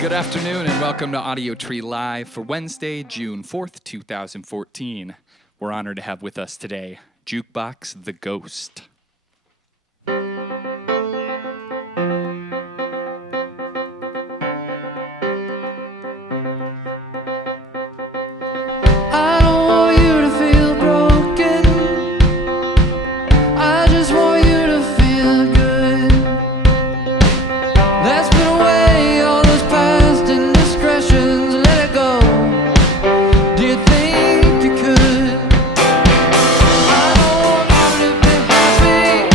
Good afternoon and welcome to Audiotree Live for Wednesday, June 4th, 2014. We're honored to have with us today Jukebox the Ghost. I don't want you to feel broken. I just want you to feel good. Let's put away all those past indiscretions. Let it go. Do you think you could? I don't want you to be happy.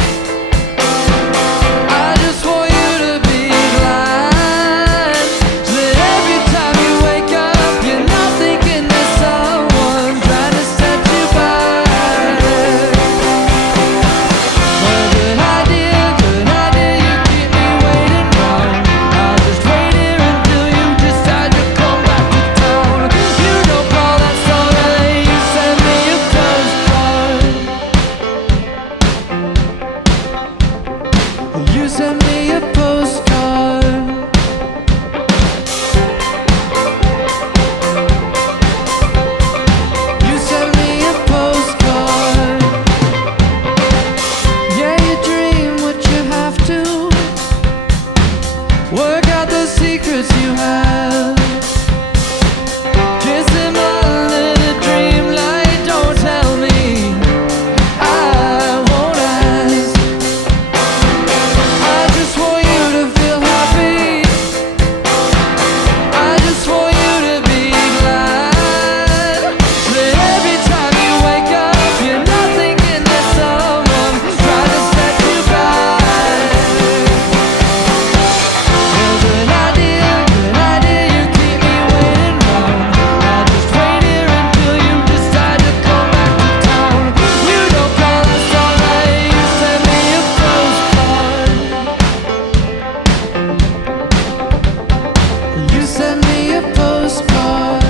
I just want you to be glad. So that every time you wake up, you're not thinking there's someone trying to set you back. Well, good idea, you keep me waiting round. I'll just wait here until you decide to come back to town. You don't call that sorry, you send me a postcard. You send me a postcard. You send me a postcard. Yeah, you dream what you have to. Work out the secrets you have. Kiss him under the dream light. Don't tell me I won't ask. I just want you to feel happy. I just want you to be glad. That every time you wake up, you're not thinking there's someone trying to set you back. Well, good idea, you keep me waiting round. I'll just wait here until you decide to come back to town. You don't call us alright, you send me a postcard. You send me a postcard.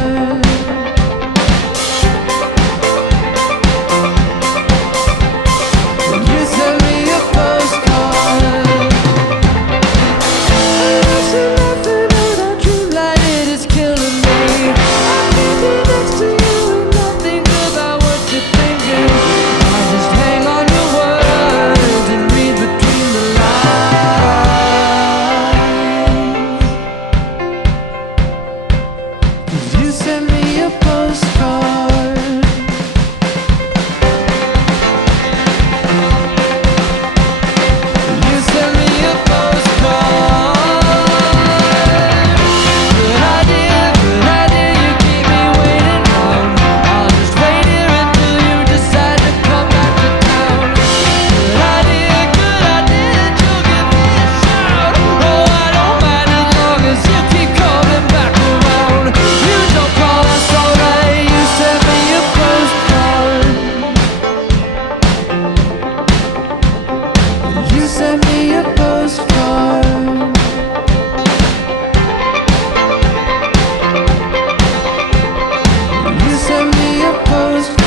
You send me a postcard. I see nothing but a dream light, it is killing me. I may be next to you and not think about what you're thinking. I just hang on your words and read between the lines. 'Cause you send me a postcard. You send me a postcard. Good idea, you keep me waiting round. I'll just wait here until you decide to come back to town. Good idea, you'll give me a shout. Oh, I don't mind as long as you keep coming back around. You don't call us alright, you send me a postcard. You send me a postcard. You send me a postcard.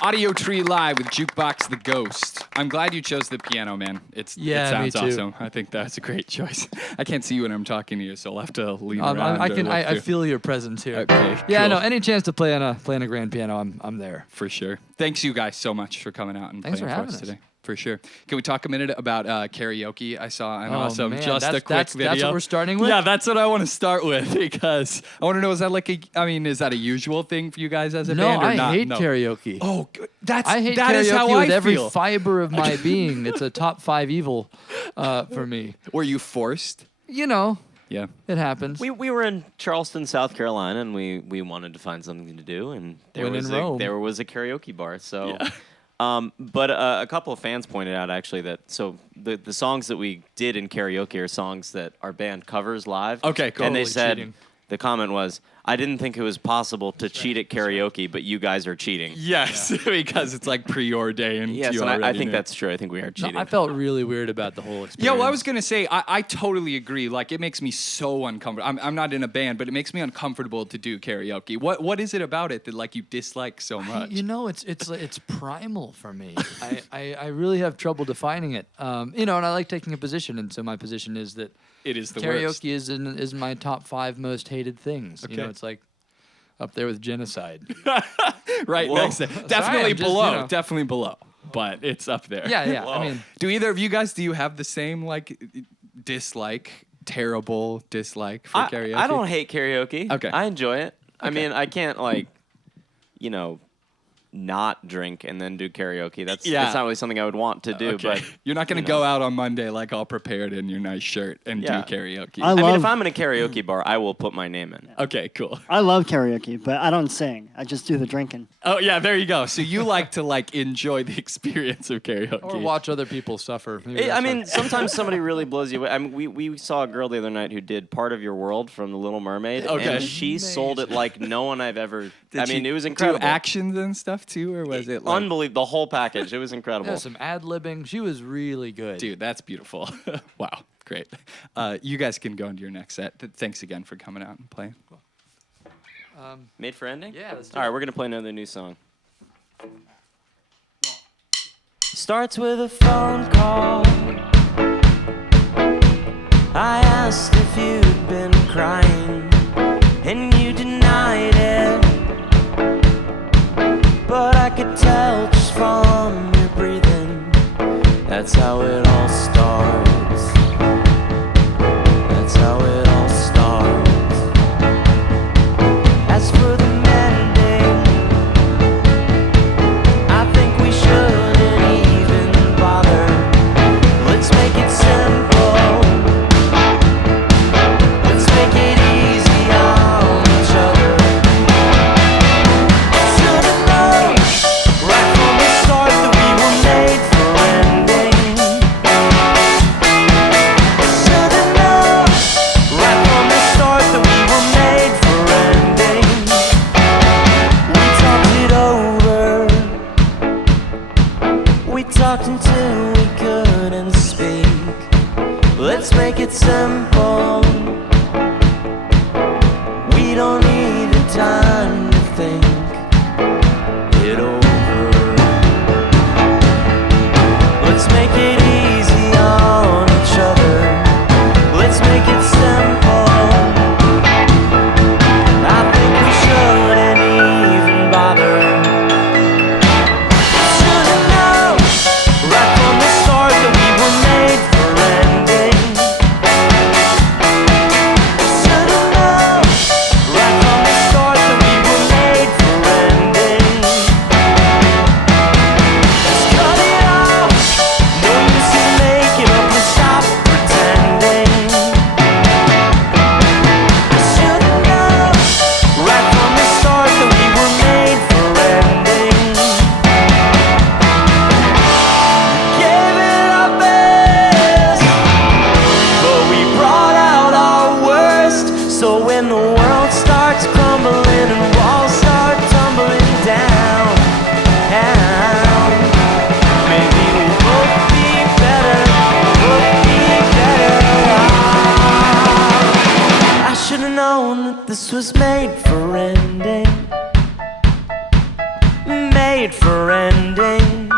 Audiotree Live with Jukebox the Ghost. I'm glad you chose the piano, man. Yeah, it sounds me too. awesome. I think that's a great choice. I can't see you when I'm talking to you, so I'll have to lean around. I feel your presence here. Okay, Yeah, cool. no. Any chance to play on a grand piano, I'm there. For sure. Thanks you guys so much for coming out and Thanks playing for for having us us. today. For sure. Can we talk a minute about karaoke? I saw an awesome, man, just a quick video. That's what we're starting with? Yeah, that's what I want to start with because I want to know, is that a usual thing for you guys as a No, band or I not? hate No. karaoke. Oh, good. I hate that karaoke is how with I every feel. fiber of my being. It's a top 5 evil for me. Were you forced? You know, Yeah. it happens. We were in Charleston, South Carolina, and we wanted to find something to do, and there When was in Rome. there was a karaoke bar. So, Yeah. but a couple of fans pointed out actually that the songs that we did in karaoke are songs that our band covers live. Okay, cool. And they Totally said cheating. the comment was, I didn't think it was possible to cheat at karaoke, but you guys are cheating. Yes, because it's like preordained. Yes, you and I already think knew. that's true. I think we are No, cheating. I felt really weird about the whole experience. Yeah, well, I was gonna say I totally agree. Like, it makes me so uncomfortable. I'm not in a band, but it makes me uncomfortable to do karaoke. What is it about it that like you dislike so much? You know, it's primal for me. I really have trouble defining it. You know, and I like taking a position, and so my position is that It is the worst. karaoke is my top 5 most hated things. You know, Okay. it's like up there with genocide. Right Whoa. next to, definitely I'm just, below, you know. definitely below, but it's up there. Yeah. Whoa. I mean, Do either of you guys, do you have the same like terrible dislike for karaoke? I don't hate karaoke. Okay. I enjoy it. I mean, I can't like, you know, not drink and then do karaoke. That's not really something I would want to do. Okay. But You're not gonna you go know. out on Monday like all prepared in your nice shirt and Yeah. do karaoke. I I mean, love- if I'm in a karaoke bar, I will put my name in. Okay, cool. I love karaoke, but I don't sing. I just do the drinking. Oh yeah, there you go. So you like to like enjoy the experience of karaoke. or watch other people suffer. Maybe I that's mean, what- sometimes somebody really blows you away. I mean, we saw a girl the other night who did Part of Your World from The Little Mermaid, Okay. and she sold it like no one I've ever. I mean, she it was do incredible. actions and stuff too, or was it like, Unbelievable. The whole package. It was incredible. yeah, some ad-libbing. She was really good. dude, that's beautiful. Wow, great. You guys can go into your next set. Thanks again for coming out and playing. Made for ending? Yeah, let's do All right, it. we're going to play another new song. Starts with a phone call. I asked if you'd been crying, and you denied it. But I could tell just from your breathing, that's how it all starts. That's how it all starts. As for the mending, I think we shouldn't even bother. Let's make it simple. Let's make it easy on each other. Should've known right from the start that we were made for ending. Should've known right from the start that we were made for ending. We talked it over. We talked until we couldn't speak. Let's make it simple. We don't need the time to think it over. Let's make it easy on each other. Let's make it simple. I think we shouldn't even bother. Should've known right from the start that we were made for ending. Should've known right from the start that we were made for ending. Just cut it off. No use in making up and stop pretending. Should've known right from the start that we were made for ending. Gave it our best, but we brought out our worst. So when the world starts crumbling and walls start tumbling down, maybe we'll both be better, I should've known that this was made for ending. Made for ending.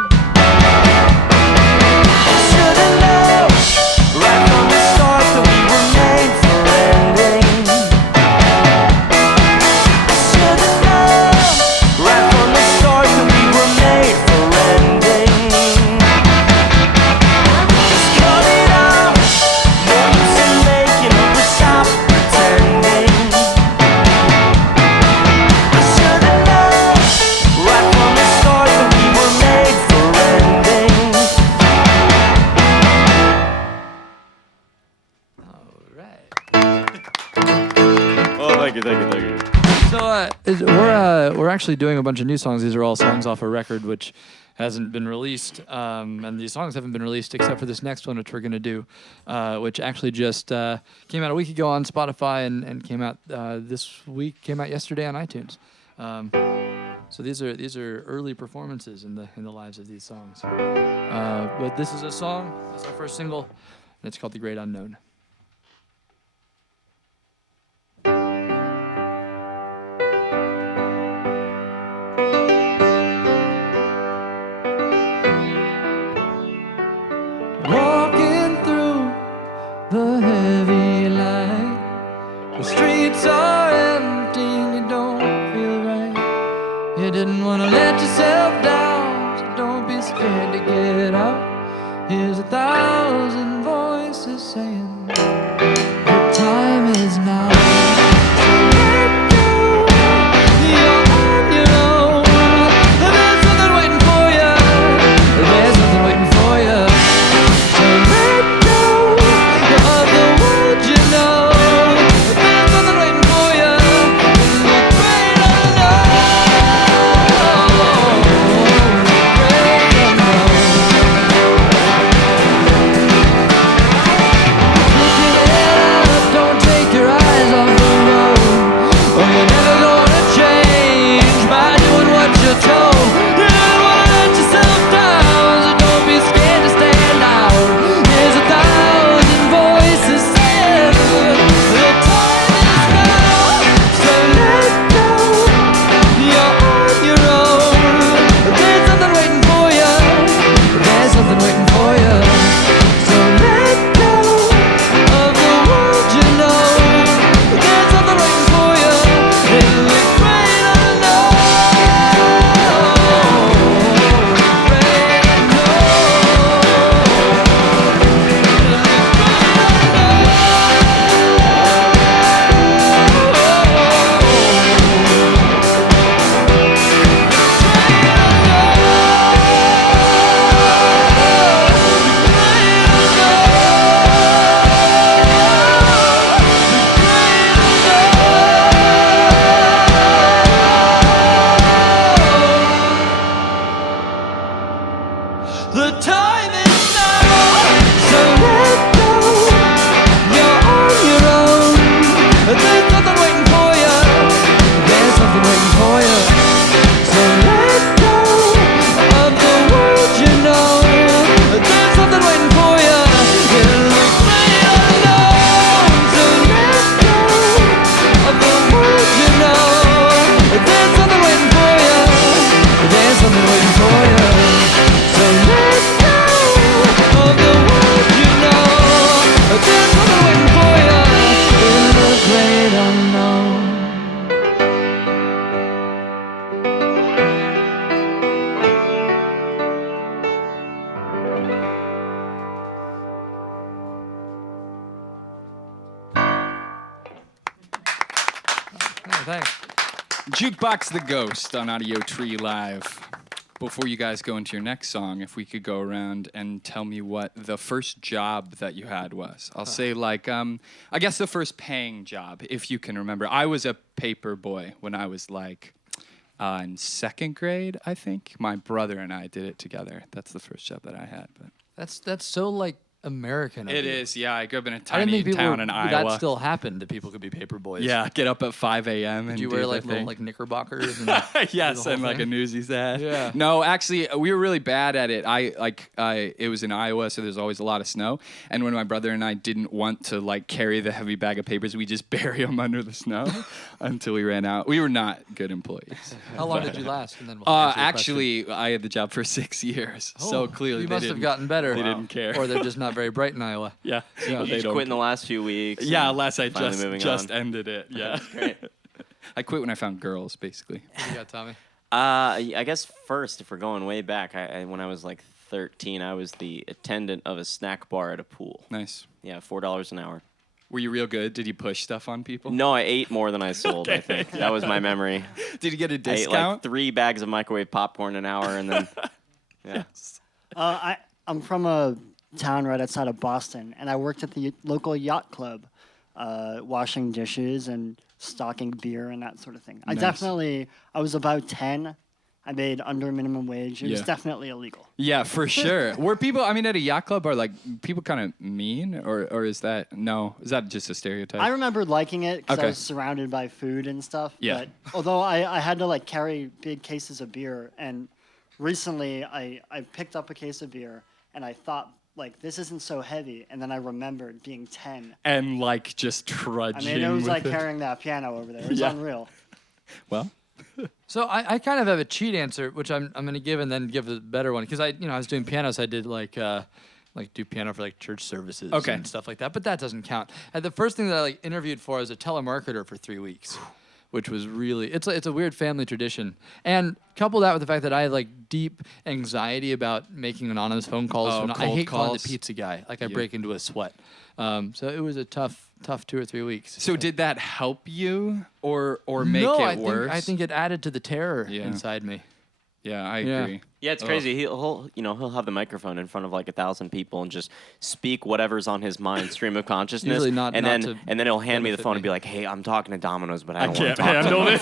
Should've known right from the start that we were made for ending. Should've known right from the start that we were made for ending. Just cut it out. No use in making up or stop pretending. Should've known right from the start that we were made for ending. Oh, thank you. So we're actually doing a bunch of new songs. These are all songs off a record, which hasn't been released, and these songs haven't been released except for this next one, which we're gonna do, which actually just came out a week ago on Spotify and came out this week. Came out yesterday on iTunes. So these are early performances in the lives of these songs. But this is a song. It's our first single, and it's called "The Great Unknown." Walking through the heavy light, the streets are empty and you don't feel right. You didn't want to let yourself down, so don't be scared to get out. Here's 1,000 voices saying the time is now. Let go, you're on your own. There's something waiting for you. There's something waiting for you. So let go of the world you know. There's something waiting for you. The great unknown. Great unknown. Keep your head up, don't take your eyes off the road, or you're never gonna change by doing what you're told. You don't wanna let yourself down, so don't be scared to stand out. There's 1,000 voices saying the time is now. So let go, you're on your own. There's something waiting for you. There's something waiting for you. So let go of the world you know. There's something waiting for you in the great unknown. Great The time is now, so let go. You're on your own. There's something waiting for you. There's something waiting for you. So let go of the world you know. There's something waiting for you in the great unknown. So let go of the world you know. There's something waiting for you. There's something waiting for you. So let go of the world you know. There's something waiting for you in the great unknown. Oh, thanks. Jukebox the Ghost on Audiotree Live. Before you guys go into your next song, if we could go around and tell me what the first job that you had was. I'll say I guess the first paying job, if you can remember. I was a paper boy when I was in second grade, I think. My brother and I did it together. That's the first job that I had. But That's so like American. of it you. is, yeah. I grew up in a I didn't tiny think people town in Iowa. that still happened that people could be paper boys. Yeah, get up at 5 a.m. and Did you do wear the like little thing. like knickerbockers? And Yes, the whole and like a thing? Newsies hat. Yeah. No, actually, we were really bad at it. It was in Iowa, so there's always a lot of snow. And when my brother and I didn't want to like carry the heavy bag of papers, we just bury them under the snow until we ran out. We were not good employees. How long did you last? And then we'll answer your Actually, I had the job for 6 years, question. so clearly you they must have didn't- gotten better. They didn't care. Or they're just not very bright in Iowa. Yeah, Yeah. they You don't quit in the last few weeks. Yeah, and unless I finally moving just on. ended it. Yeah. Great. I quit when I found girls, basically. What do you got, Tommy? I guess first, if we're going way back, when I was like 13, I was the attendant of a snack bar at a pool. Nice. Yeah, $4 an hour. Were you real good? Did you push stuff on people? No, I ate more than I sold, I think. That was my memory. Did you get a I ate discount? like 3 bags of microwave popcorn an hour, and then, yeah. I'm from a town right outside of Boston, and I worked at the local yacht club, washing dishes and stocking beer and that sort of thing. Nice. I was about 10, I made under minimum wage. It was Yeah. definitely illegal. Yeah, for sure. Were people? I mean, at a yacht club, are like people kind of mean, or is that no? Is that just a stereotype? I remember liking it because Okay. I was surrounded by food and stuff. Yeah. But although I had to like carry big cases of beer, and recently I picked up a case of beer and I thought like this isn't so heavy, and then I remembered being 10. and like just I trudging. mean, it was with like it. carrying that piano over there. It was Yeah. unreal. Well, So I kind of have a cheat answer, which I'm going to give and then give a better one because I was doing piano, so I did like do piano for like church services Okay. and stuff like that. But that doesn't count. And the first thing that I like interviewed for was a telemarketer for 3 weeks, which was really it's a weird family tradition. And couple that with the fact that I have like deep anxiety about making anonymous phone calls. Oh, I cold hate calling calls. the pizza guy. Like I Yeah. break into a sweat. So it was a tough 2 or 3 weeks. so did that help you or make no, it worse? I think it added to the terror Yeah. inside me. Yeah, I Yeah. agree. Yeah, it's crazy. He'll have the microphone in front of like 1,000 people and just speak whatever's on his mind, stream of consciousness. Usually not- and not then he'll hand me the benefit phone me. and be like, "Hey, I'm talking to Domino's, but I don't want can't to talk to them, handle I'm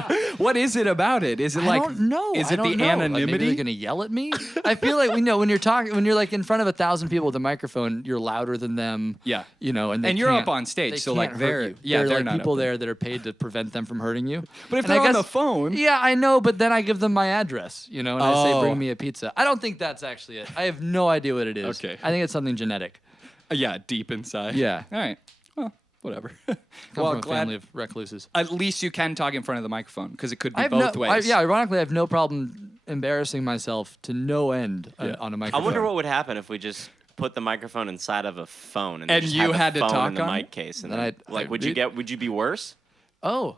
this." afraid." What is it about it? Is it I like don't know. Is I it don't the know. Like, anonymity? maybe they're gonna yell at me. I feel like when you're like in front of 1,000 people with a microphone, you're louder than them. Yeah. and And you're up can't- on stage, they so, can't like, hurt they're- you. yeah, there are they're like not people up there. there that are paid to prevent them from hurting you. But if And I they're on guess- the phone, Yeah, I know, but then I give them my address, and I say Oh. bring me a pizza. I don't think that's actually it. I have no idea what it is. Okay. I think it's something genetic. yeah, deep inside. Yeah. All right. Well, whatever. Come well, from a family of recluses. at least you can talk in front of the microphone because it could be I have both no, ways. ironically, I have no problem embarrassing myself to no end on a I microphone. wonder what would happen if we just put the microphone inside of a phone and, And just you the had to phone talk in the on mic it? case. And Then then, I'd would you be worse? Oh,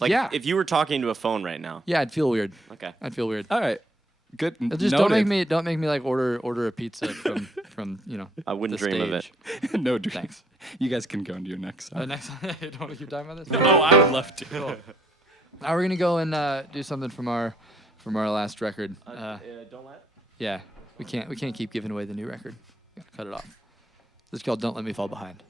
Like yeah. if you were talking to a phone right now. Yeah, I'd feel weird. Okay. I'd feel weird. All right. Good. Just noted. don't make me like order a pizza from I wouldn't the dream of it. stage. no dreams. Thanks. You guys can go into your next song. Next, you don't want to keep talking about this? Oh, I would love to. Now we're gonna go and do something from our last record. Don't let. Yeah, we can't keep giving away the new record. Gotta cut it off. This is called "Don't Let Me Fall Behind."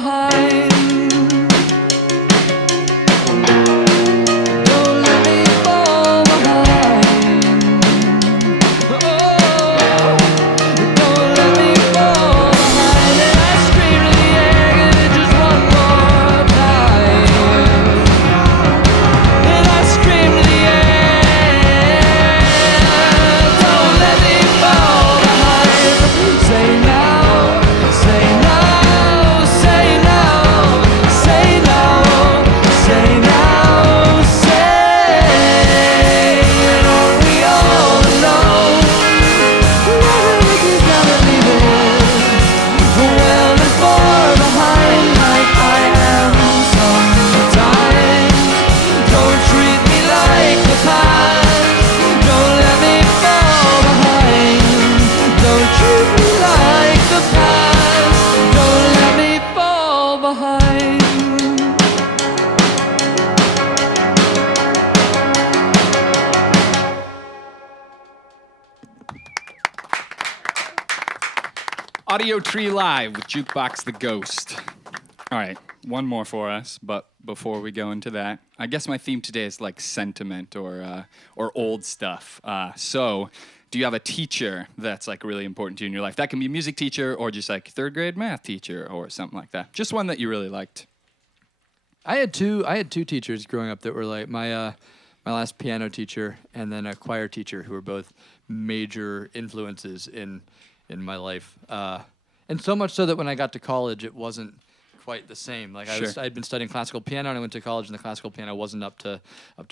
behind. Don't let me fall behind. Oh, don't let me fall behind. And I scream to the air, give it just one more time. And I scream to the air, don't let me fall behind. Say now, say now, say now, say now, say now, say, don't we all know? Never if you gotta leave it well and far behind, like I am sometimes. Don't treat me like the past. Don't let me fall behind. Don't treat me like the past. Don't let me fall behind. Audiotree Live with Jukebox the Ghost. All right, one more for us, but before we go into that, I guess my theme today is like sentiment or old stuff. So, do you have a teacher that's like really important to you in your life? That can be a music teacher or just like third grade math teacher or something like that. Just one that you really liked. I had two teachers growing up that were like my last piano teacher and then a choir teacher who were both major influences in my life. And so much so that when I got to college, it wasn't quite the same. Like Sure. I'd been studying classical piano and I went to college and the classical piano wasn't up to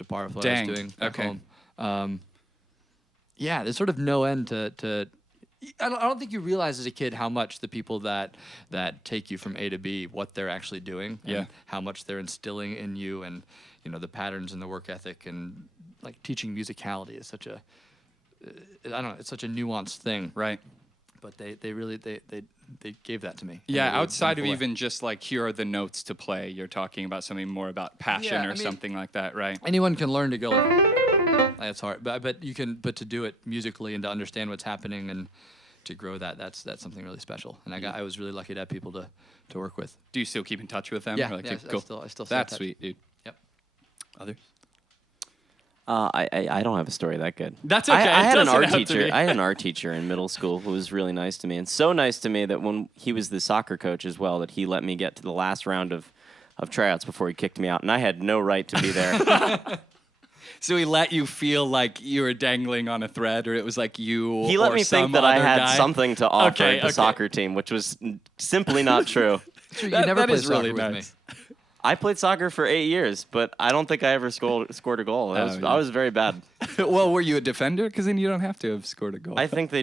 par with what I Dang. was doing back Okay. home. Yeah, there's sort of no end to I don't think you realize as a kid how much the people that take you from A to B, what they're actually doing, and Yeah. how much they're instilling in you, and the patterns and the work ethic, and like teaching musicality is such a I don't know, it's such a nuanced thing, Right. but they really gave that to me. in Yeah, a really outside of wonderful way. even just like here are the notes to play, you're talking about something more about passion Yeah, or I mean- something like that, right? Anyone can learn to go. That's hard, but to do it musically and to understand what's happening and to grow that's something really special. And I was really lucky to have people to work with. Do you still keep in touch with them? Yeah, Or, like, yeah, cool. I still stay in That's touch. sweet, dude. Yep. Others? I don't have a story that good. That's I okay, it had an doesn't art have to teacher. be. I had an art teacher in middle school who was really nice to me, and so nice to me that when he was the soccer coach as well, that he let me get to the last round of tryouts before he kicked me out, and I had no right to be there. So he let you feel like you were dangling on a thread, or it was like you. He let or me some think that I other had guy? something to offer Okay, the okay. soccer team, which was simply not true. Sure, That- you never that played is soccer really with nice. me. I played soccer for 8 years, but I don't think I ever scored a goal. Oh, yeah. I was very bad. Well, were you a defender? Because then you don't have to have scored a goal. I think they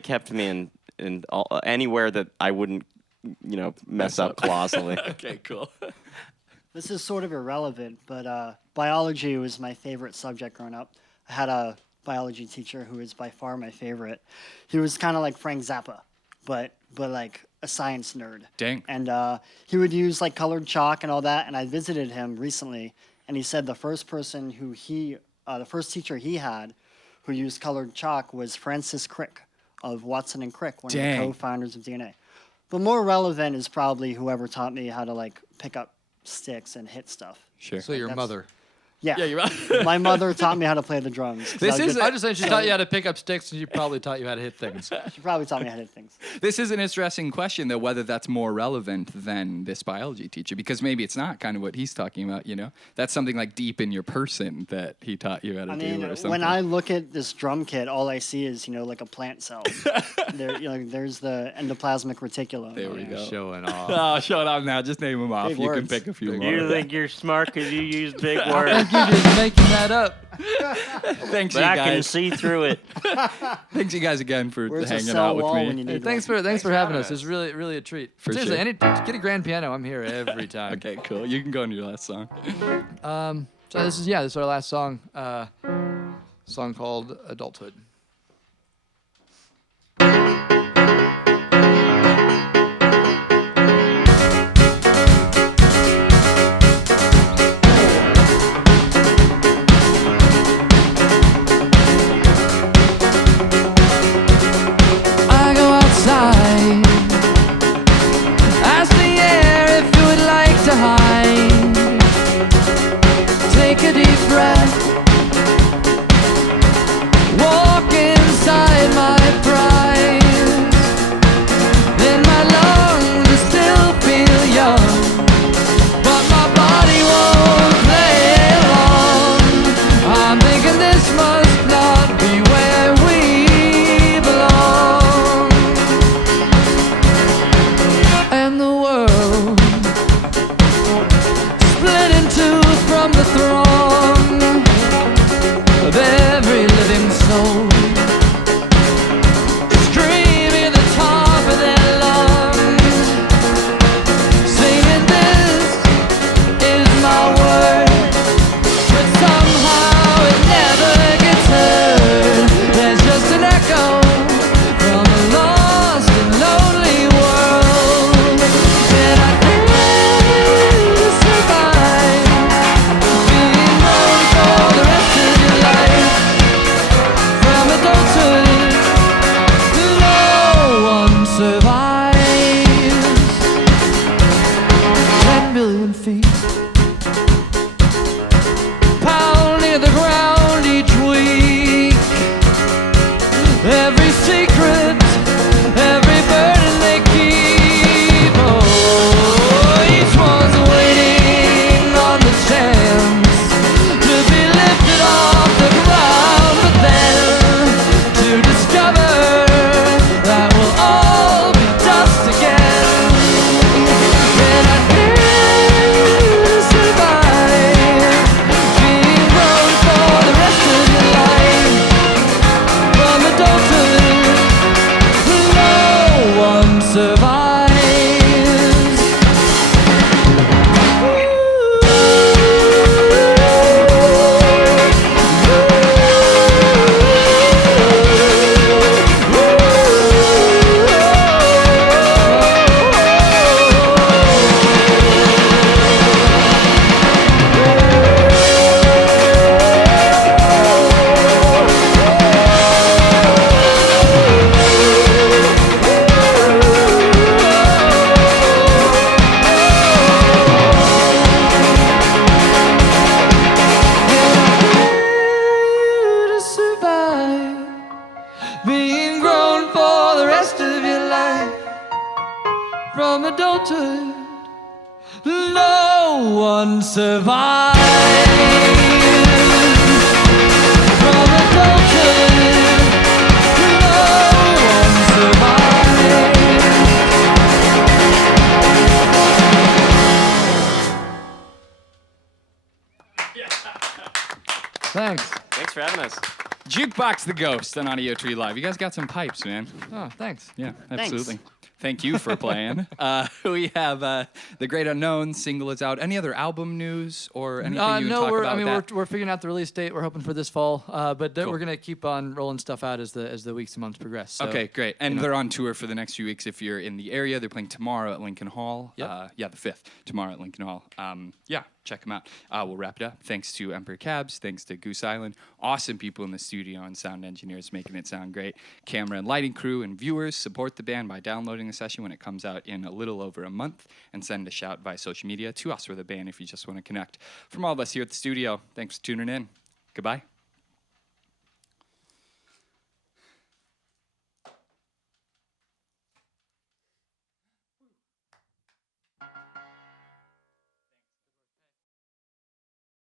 kept me in anywhere that I wouldn't, mess up colossally. Okay, cool. This is sort of irrelevant, but biology was my favorite subject growing up. I had a biology teacher who is by far my favorite. He was kind of like Frank Zappa, but like a science nerd. Dang. And he would use like colored chalk and all that. And I visited him recently, and he said the first person the first teacher he had who used colored chalk was Francis Crick of Watson and Crick, one of Dang. the co-founders of DNA. But more relevant is probably whoever taught me how to like pick up sticks and hit stuff. Sure. So your That's- mother. Yeah, Yeah, you're right. my mother taught me how to play the drums. 'cause This I was is good- I just saying she taught you how to pick up sticks, and she probably taught you how to hit things. She probably taught me how to hit things. This is an interesting question, though, whether that's more relevant than this biology teacher, because maybe it's not kind of what he's talking about, That's something like deep in your person that he taught you how to I do mean, or something. when I look at this drum kit, all I see is, like a plant cell. There's the endoplasmic reticulum. There we go. Showing off. Oh, shut up now. Just name them off. Big You can words. pick a few Big more. You think you're smart because you use big I words, think you're just making that up. Thanks, you but I can guys. see through it. Thanks, you guys, again for Where's a hanging cell out with wall me. when you Hey, need thanks one? for having us. It's really a treat. For Seriously, sure. get a grand piano. I'm here every time. Okay, cool. You can go into your last song. So this is our last song. Song called Adulthood. I go outside, ask the air one survived from adulthood. No one survived. Thanks. Thanks for having us. Jukebox the Ghost on Audiotree Live. You guys got some pipes, man. Oh, thanks. Yeah, absolutely. Thank you for playing. We have The Great Unknown single is out. Any other album news or anything you can No, talk we're, about I mean, with that? we're figuring out the release date. We're hoping for this fall, but Cool. we're gonna keep on rolling stuff out as the weeks and months progress. So, Okay, great. And they're on tour for the next few weeks if you're in the area. They're playing tomorrow at Lincoln Hall. Yep. Yeah, the 5th, tomorrow at Lincoln Hall. Yeah, check them out. We'll wrap it up. Thanks to Emperor Cabs. Thanks to Goose Island. Awesome people in the studio and sound engineers making it sound great. Camera and lighting crew and viewers support the band by downloading the session when it comes out in a little over a month and send a shout via social media to us or the band if you just want to connect. From all of us here at the studio, thanks for tuning in. Goodbye.